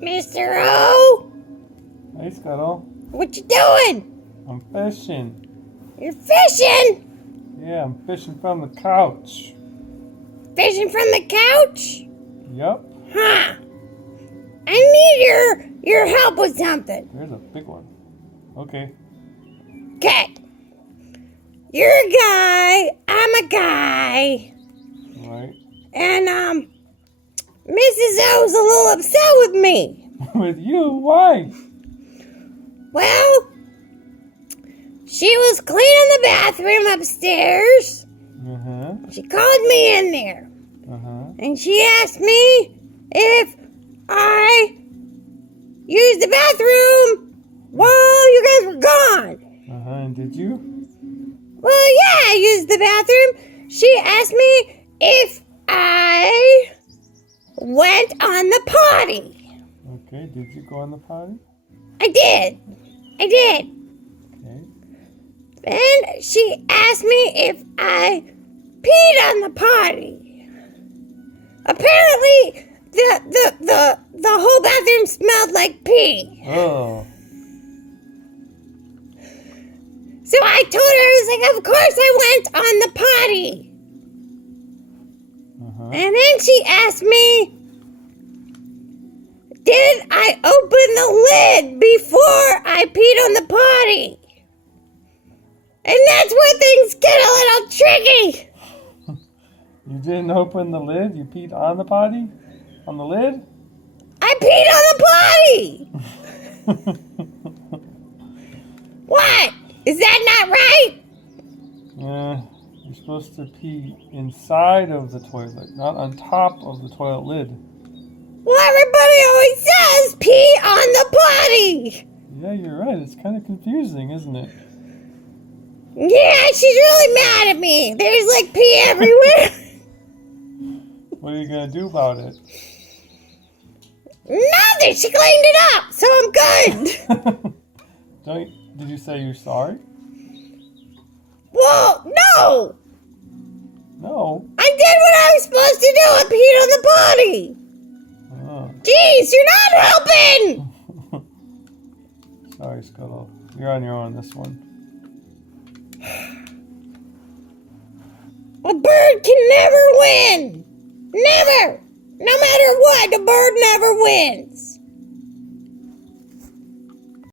Mr. O? Hey, Scuttle. What you doing? I'm fishing. You're fishing? Yeah, I'm fishing from the couch. Fishing from the couch? Yep. Huh. I need your help with something. There's a big one. Okay. Okay. You're a guy. I'm a guy. Right. And, Mrs. O's a little upset with me. With you? Why? Well, she was cleaning the bathroom upstairs. Uh-huh. She called me in there. Uh-huh. And she asked me if I used the bathroom while you guys were gone. Uh-huh. And did you? Well, yeah, I used the bathroom. She asked me if I went on the potty. Okay. Did you go on the potty? I did. Okay. Then she asked me if I peed on the potty. Apparently, the whole bathroom smelled like pee. Oh. So I told her, I was like, of course I went on the potty. Uh-huh. And then she asked me, did I open the lid before I peed on the potty? And that's where things get a little tricky. You didn't open the lid? You peed on the potty? On the lid? I peed on the potty. What? Is that not right? Yeah. You're supposed to pee inside of the toilet, not on top of the toilet lid. Well, everybody always says pee on the potty. Yeah, you're right. It's kind of confusing, isn't it? Yeah, she's really mad at me. There's like pee everywhere. What are you going to do about it? Nothing. She cleaned it up, so I'm good. Did you say you're sorry? Well, no. No. I did what I was supposed to do. I peed on the potty. Oh. Jeez, you're not helping. Sorry, Scuttle. You're on your own this one. A bird can never win. Never. No matter what, the bird never wins.